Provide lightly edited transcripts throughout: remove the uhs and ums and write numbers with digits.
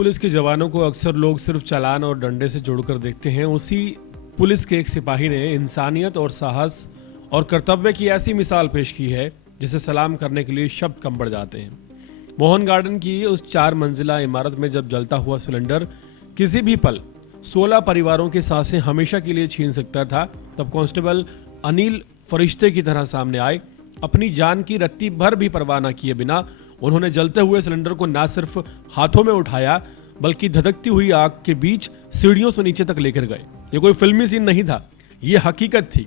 Police के जवानों को अक्सर लोग सिर्फ चालान और डंडे से जोड़कर देखते हैं। उसी पुलिस के एक सिपाही ने इंसानियत और साहस और कर्तव्य की ऐसी मिसाल पेश की है जिसे सलाम करने के लिए शब्द कम पड़ जाते हैं। मोहन गार्डन की उस 4 मंजिला इमारत में जब जलता हुआ सिलेंडर किसी भी पल 16 परिवारों की सांसें हमेशा के लिए छीन सकता था, तब कांस्टेबल अनिल फरिश्ते की तरह सामने आए। अपनी जान की रत्ती भर भी परवाह न किए बिना उन्होंने जलते हुए सिलेंडर को न सिर्फ हाथों में उठाया बल्कि धधकती हुई आग के बीच सीढ़ियों से नीचे तक लेकर गए। ये कोई फिल्मी सीन नहीं था, ये हकीकत थी।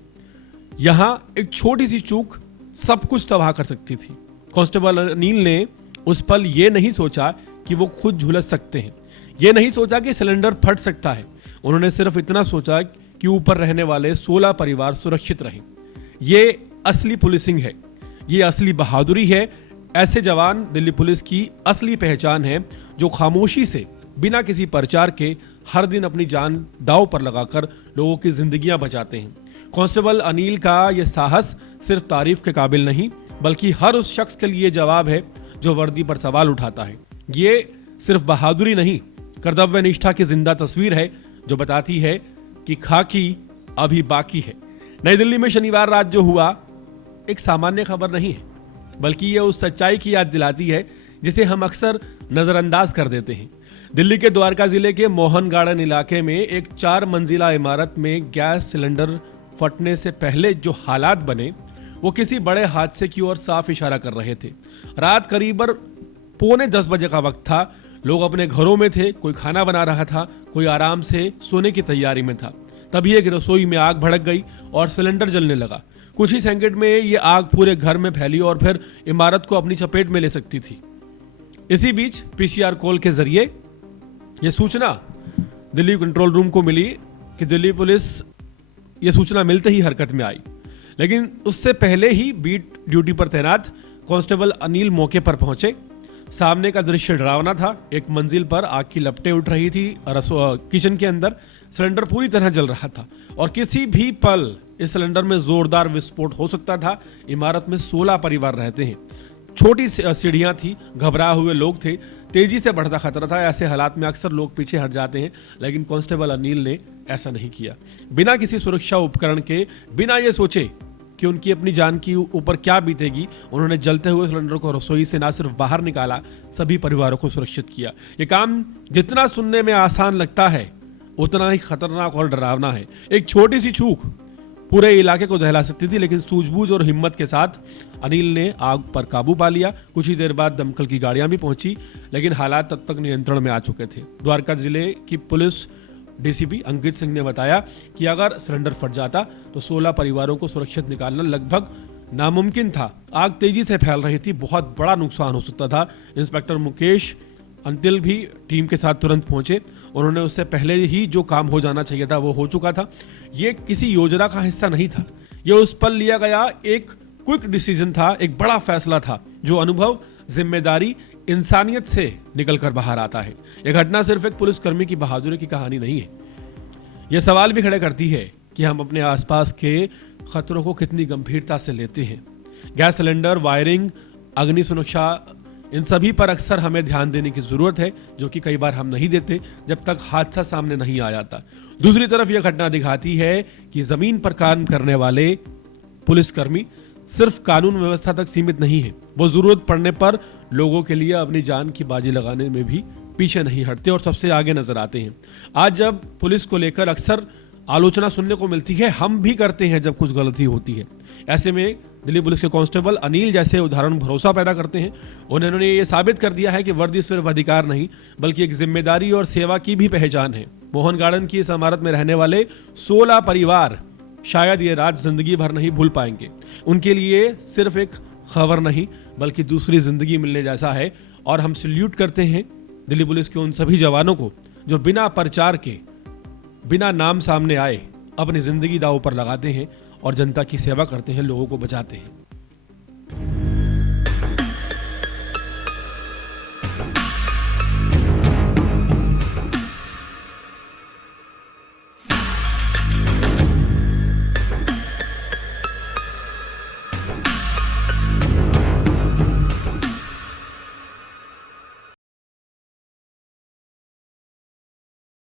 यहां एक छोटी सी चूक सब कुछ तबाह कर सकती थी। कांस्टेबल अनिल ने उस पल ये नहीं सोचा कि वो खुद झुलस सकते हैं, ये नहीं सोचा कि सिलेंडर फट सकता है। उन्होंने सिर्फ इतना सोचा कि ऊपर रहने वाले 16 परिवार सुरक्षित रहें। ये असली पुलिसिंग है, ये असली बहादुरी है। ऐसे जवान दिल्ली पुलिस की असली पहचान है, जो खामोशी से बिना किसी प्रचार के हर दिन अपनी जान दांव पर लगाकर लोगों की जिंदगियां बचाते हैं। कांस्टेबल अनिल का यह साहस सिर्फ तारीफ के काबिल नहीं बल्कि हर उस शख्स के लिए जवाब है जो वर्दी पर सवाल उठाता है। ये सिर्फ बहादुरी नहीं, कर्तव्य निष्ठा की जिंदा तस्वीर है जो बताती है कि खाकी अभी बाकी है। नई दिल्ली में शनिवार रात जो हुआ एक सामान्य खबर नहीं है, बल्कि ये उस सच्चाई की याद दिलाती है जिसे हम अक्सर नजरअंदाज कर देते हैं। दिल्ली के द्वारका जिले के मोहन गार्डन इलाके में एक 4 मंजिला इमारत में गैस सिलेंडर फटने से पहले जो हालात बने वो किसी बड़े हादसे की ओर साफ इशारा कर रहे थे। रात करीब 9:45 बजे का वक्त था। लोग अपने घरों में थे, कोई खाना बना रहा था, कोई आराम से सोने की तैयारी में था। तभी एक रसोई में आग भड़क गई और सिलेंडर जलने लगा। कुछ ही सेकंड में ये आग पूरे घर में फैली और फिर इमारत को अपनी चपेट में ले सकती थी। इसी बीच पीसीआर कॉल के जरिए यह सूचना दिल्ली कंट्रोल रूम को मिली कि दिल्ली पुलिस यह सूचना मिलते ही हरकत में आई, लेकिन उससे पहले ही बीट ड्यूटी पर तैनात कांस्टेबल अनिल मौके पर पहुंचे। सामने का दृश्य डरावना था। एक मंजिल पर आग की लपटें उठ रही थी। किचन के अंदर सिलेंडर पूरी तरह जल रहा था और किसी भी पल इस सिलेंडर में जोरदार विस्फोट हो सकता था। इमारत में 16 परिवार रहते हैं। छोटी सीढ़ियां थी, घबराए हुए लोग थे, तेजी से बढ़ता खतरा था। ऐसे हालात में अक्सर लोग पीछे हट जाते हैं, लेकिन कांस्टेबल अनिल ने ऐसा नहीं किया। बिना किसी सुरक्षा उपकरण के, बिना ये सोचे कि उनकी अपनी जान की ऊपर क्या बीतेगी, उन्होंने जलते हुए सिलेंडर को रसोई से ना सिर्फ बाहर निकाला, सभी परिवारों को सुरक्षित किया। ये काम जितना सुनने में आसान लगता है उतना ही खतरनाक और डरावना है। एक छोटी सी चूक पूरे इलाके को दहला सकती थी, लेकिन सूझबूझ और हिम्मत के साथ अनिल ने आग पर काबू पा लिया। कुछ ही देर बाद दमकल की गाड़ियां भी पहुंची, लेकिन हालात तब तक नियंत्रण में आ चुके थे। द्वारका जिले की पुलिस डीसीपी अंकित सिंह ने बताया कि अगर सिलेंडर फट जाता तो 16 परिवारों को सुरक्षित निकालना लगभग नामुमकिन था। आग तेजी से फैल रही थी, बहुत बड़ा नुकसान हो सकता था। इंस्पेक्टर मुकेश अंतिल भी टीम के साथ तुरंत पहुंचे। उन्होंने उससे पहले ही जो काम हो जाना चाहिए था वो हो चुका था। ये किसी योजना का हिस्सा नहीं था, ये उस पल लिया गया एक क्विक डिसीजन था, एक बड़ा फैसला था जो अनुभव, जिम्मेदारी, इंसानियत से निकलकर बाहर आता है। यह घटना सिर्फ एक पुलिसकर्मी की बहादुरी की कहानी नहीं है, यह सवाल भी खड़े करती है कि हम अपने आसपास के खतरों को कितनी गंभीरता से लेते हैं। गैस सिलेंडर, वायरिंग, अग्नि सुरक्षा, इन सभी पर अक्सर हमें ध्यान देने की जरूरत है, जो कि कई बार हम नहीं देते जब तक हादसा सामने नहीं आ जाता। दूसरी तरफ यह घटना दिखाती है कि जमीन पर काम करने वाले पुलिसकर्मी सिर्फ कानून व्यवस्था तक सीमित नहीं है, वो जरूरत पड़ने पर लोगों के लिए अपनी जान की बाजी लगाने में भी पीछे नहीं हटते और सबसे आगे नजर आते हैं। आज जब पुलिस को लेकर अक्सर आलोचना सुनने को मिलती है, हम भी करते हैं जब कुछ गलती होती है। ऐसे में दिल्ली पुलिस के कांस्टेबल अनिल जैसे उदाहरण भरोसा पैदा करते हैं। उन्होंने ये साबित कर दिया है कि वर्दी सिर्फ अधिकार नहीं बल्कि एक जिम्मेदारी और सेवा की भी पहचान है। मोहन गार्डन की इस इमारत में रहने वाले 16 परिवार शायद ये रात जिंदगी भर नहीं भूल पाएंगे। उनके लिए सिर्फ एक खबर नहीं बल्कि दूसरी जिंदगी मिलने जैसा है। और हम सल्यूट करते हैं दिल्ली पुलिस के उन सभी जवानों को जो बिना प्रचार के, बिना नाम सामने आए अपनी जिंदगी दांव पर लगाते हैं और जनता की सेवा करते हैं, लोगों को बचाते हैं।